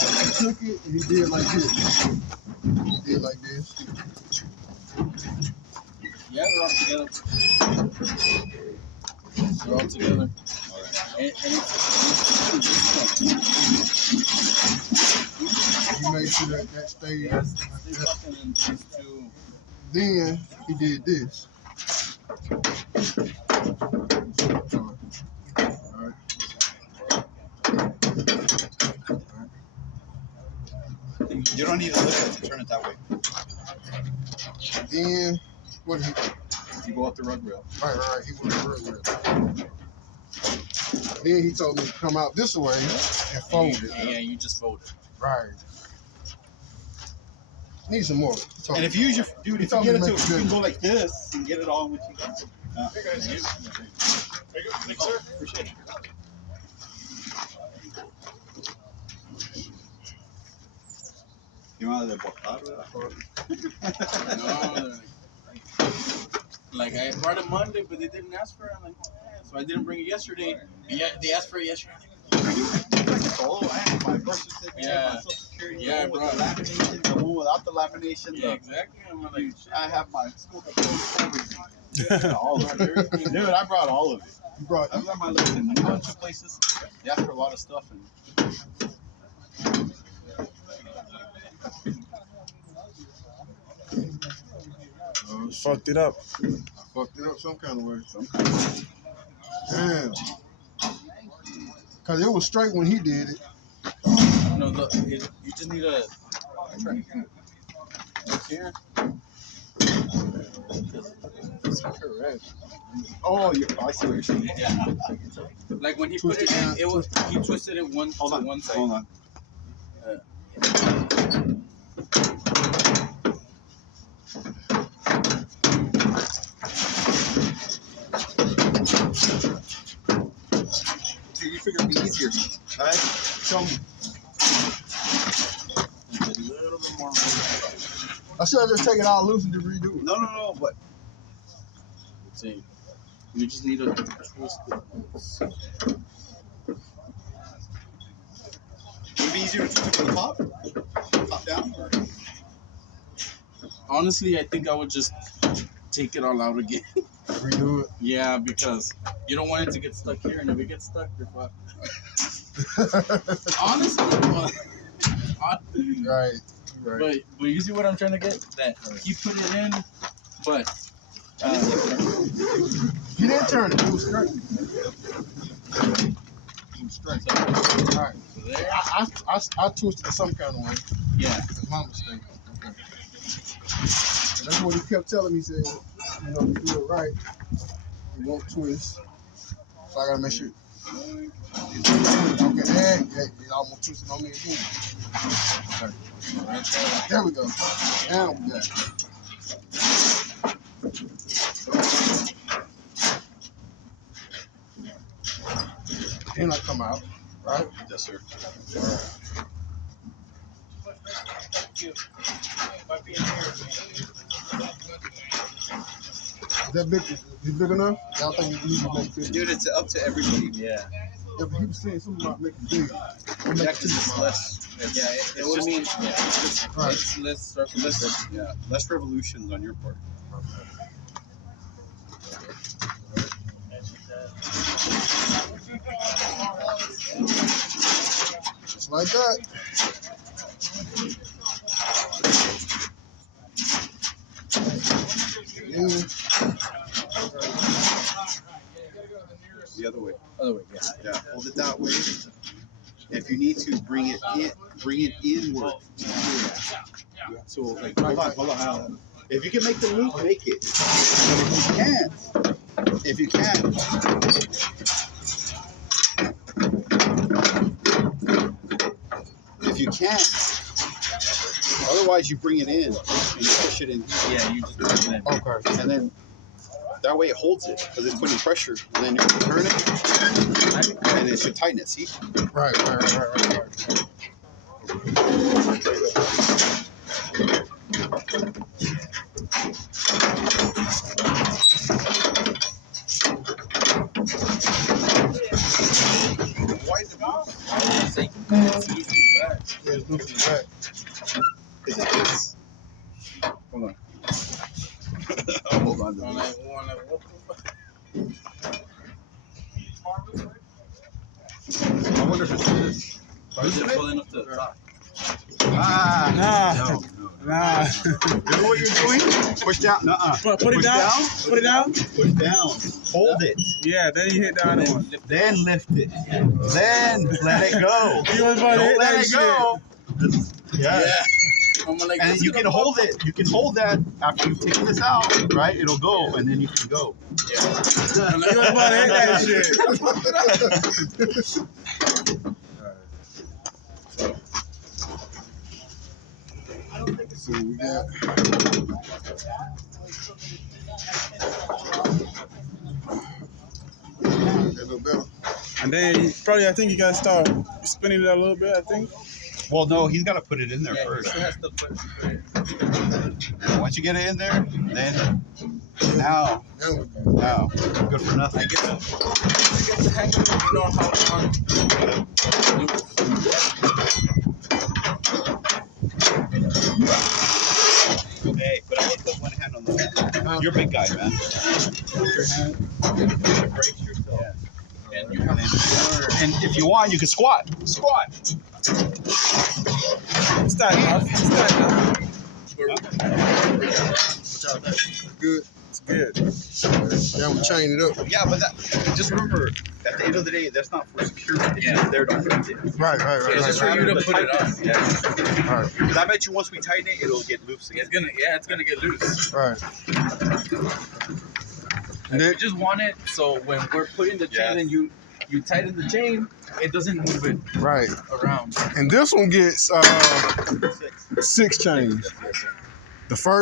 He took it and he did like this. He did like this. Yeah, they're all together. They're all together. And He made sure that stayed. yes, Then he did this. Alright. You don't need to lift it to turn it that way. Then what did he do? You go up the rug rail. Right. He went real. Then he told me to come out this way and fold it. Yeah, you just fold it. Right. Need some more. And if you use your dude, if you get it to, you can go like this and get it all with you. Hey guys, there you go. Thanks, sir. Appreciate it. You want the botado? No, like I brought it Monday, but they didn't ask for it. I'm like, so I didn't bring it yesterday. Yeah, they asked for it yesterday. Oh, I have my birth certificate, Yeah. my social security, Yeah, the one bro. with the lamination, the one without the lamination. Yeah, exactly. I'm like, I have my school diploma, everything. All of it. Dude, I brought all of it. You brought I got my list in a bunch of places. They asked for a lot of stuff, and Fucked it up. fucked it up some kind of way. Damn. Cause it was straight when he did it. no, look, you just need a. Look here. It's correct. oh, I see what you're saying. Yeah. Like when he put it in, he twisted it one Hold on, one side. hold on. So you figure it'd be easier. All right, show me. A little bit more. I should have just taken it all loose and just redo it. No, but Let's see. You just need to twist it. would it be easier to twist it from the top down? Or? Honestly, I think I would just take it all out again. Redo it. Yeah, because you don't want it to get stuck here, and if it gets stuck, you're fucked. Honestly, Right. but you see what I'm trying to get? That he put it in, but He didn't turn it. It was straight. It was straight. All right. so there. I twisted it some kind of way. Yeah. It's my mistake. Okay. And that's what he kept telling me. He said, you know, to do it right, you won't twist. So I gotta make sure. Okay, there, he almost twisted on me again. Okay. There we go. Now we got it. Then I come out, right? Yes, sir. Is that big? Is it big enough? Y'all think you need to make big? Dude, it's up to everybody. Yeah. Yeah, but he was saying something about making big. Yeah, because it's less. It would mean Right. it's less circulation. Yeah, less revolutions on your part. Just like that. Yeah. The other way. Other way, yeah. Yeah, hold it that way. If you need to bring it inward. So like, hold on. If you can make the loop, make it. But if you can't, otherwise you bring it in and you push it in. Yeah, you just put it in. Okay. And then that way it holds it because it's putting pressure. And then you turn it and it should tighten it. See? Right. say it's easy, but Yeah, it's loose in the back. Is it this? Hold on. Hold on. I'm like, what the fuck? I wonder if it's this. Or is it pulling up to the top? Ah. Nah. No. Nah. You know what you're doing? Push down. Nuh-uh. Put it Push down. Put it down. Push down. Hold it. Yeah, then you hit the other one. Then lift it. Then let it go. You was about to Don't hit let that it shit. go. Yeah. I'm like, And this you is can gonna hold it. You can hold that after you've taken this out, right? It'll go, and then you can go. I'm like, You was about to hit that shit. So we got. That look better. And then probably, I think you gotta start spinning it a little bit. I think. Well, no, he's got to put it in there yeah, first. he has to put it. Once you get it in there, then now, That look better. good for nothing. I get the hang of it, you know how Hey, but I want to put one hand on the hand. You're a big guy, man. Put your hand. Brace yourself. Yeah. And you have to And if you want, you can squat. Squat. It's not enough. It's not enough. Good. It's good. Yeah, we chain it up. Yeah, but just remember, at the end of the day, that's not for security. It's just there to hold it. Right. It's just for you to put it on. Yeah. Right. Because I bet you once we tighten it, it'll get loose again. It's gonna get loose. Right. And you just want it so when we're putting the chain and you tighten the chain, it doesn't move it Right. around. And this one gets 6 chains. The first